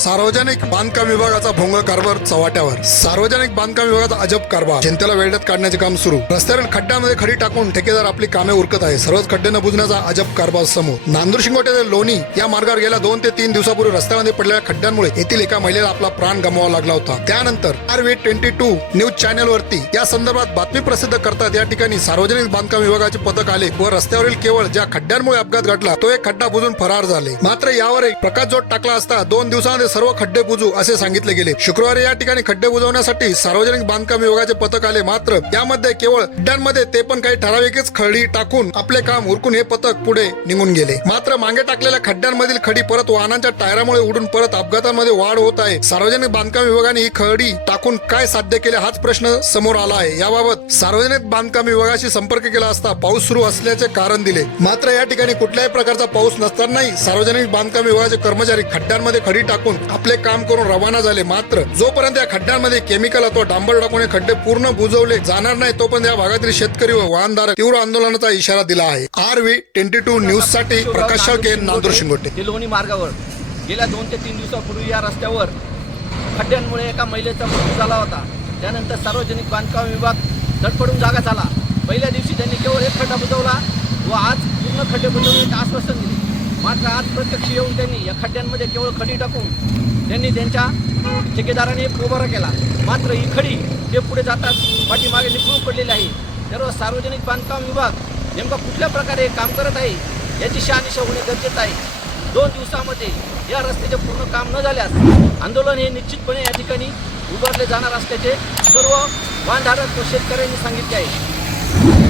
सार्वजनिक बांधकाम विभागाचा भोंगळ कारभार चव्हाट्यावर. सार्वजनिक बांधकाम विभागाचा अजब कारभार. जनतेला वेळेत काढण्याचे काम सुरू. रस्त्यावरील खड्ड्यामध्ये खडी टाकून ठेकेदार आपली कामे उरकत आहे सर्वच खड्डे न बुजण्याचा अजब कारभार समोर. नांदूर शिंगोटे ते लोणी या मार्गावर गेल्या दोन ते तीन दिवसापूर्वी रस्त्यामध्ये पडलेल्या खड्ड्यांमुळे येथील एका महिलेला आपला प्राण गमवावा लागला होता. त्यानंतर R V twenty two news channel वरती या संदर्भात बातमी प्रसिद्ध करतात. या ठिकाणी सार्वजनिक बांधकाम विभागाचे पथक आले व रस्त्यावरील केवळ ज्या खड्ड्यांमुळे अपघात घडला तो एक खड्डा बुजून फरार झाले. मात्र यावर एक प्रकाश जोड टाकला असता दोन दिवसांमध्ये सर्व खड्डे बुजू असे सांगितले गेले. शुक्रवारी या ठिकाणी खड्डे बुजवण्यासाठी सार्वजनिक बांधकाम विभागाचे पथक आले. मात्र यामध्ये केवळ खड्ड्यांमध्ये ते पण काही ठराविकच खडी टाकून आपले काम उरकून हे पथक पुढे निघून गेले. मात्र मागे टाकलेल्या खड्ड्यांमधील खडी परत वाहनांच्या टायरामुळे उडून परत अपघातांमध्ये वाढ होत आहे. सार्वजनिक बांधकाम विभागाने ही खडी टाकून काय साध्य केले हाच प्रश्न समोर आला आहे. याबाबत सार्वजनिक बांधकाम विभागाशी संपर्क केला असता पाऊस सुरू असल्याचे कारण दिले. मात्र या ठिकाणी कुठल्याही प्रकारचा पाऊस नसतानाही सार्वजनिक बांधकाम विभागाचे कर्मचारी खड्ड्यांमध्ये खडी टाकून आपले काम करून रवाना झाले. मात्र जोपर्यंत या खड्ड्यांमध्ये केमिकल अथवा डांबर टाकून हे खड्डे पूर्ण बुजवले जाणार नाही तोपर्यंत या भागातील शेतकरी व वाहनधारक तीव्र आंदोलनाचा इशारा दिला आहे. आर व्ही ट्वेंटी टू न्यूजसाठी प्रकाश शेळके नांदूर शिंगोटे. लोणी मार्गावर. गेल्या दोन ते तीन दिवसापूर्वी या रस्त्यावर खड्ड्यांमुळे एका महिलेचा मृत्यू झाला होता. त्यानंतर सार्वजनिक बांधकाम विभाग धडपडून जागा झाला. पहिल्या दिवशी त्यांनी केवळ एक खड्डा बुजवला व आज पूर्ण खड्डे बुजवण्याचे आश्वासन दिले. मात्र आज प्रत्यक्ष येऊन त्यांनी या खड्ड्यांमध्ये केवळ खडी टाकून त्यांनी त्यांच्या ठेकेदाराने उभारा केला. मात्र ही खडी ते पुढे जातात पाठीमागे निघून पडलेली आहे सर्व सार्वजनिक बांधकाम विभाग नेमका कुठल्या प्रकारे काम करत आहे याची शहानिशा होणे गरजेचं आहे. दोन दिवसामध्ये या रस्त्याचे पूर्ण काम न झाल्यास आंदोलन हे निश्चितपणे या ठिकाणी उभारले जाणार असल्याचे सर्व वाहनधारक व शेतकऱ्यांनी सांगितले आहे.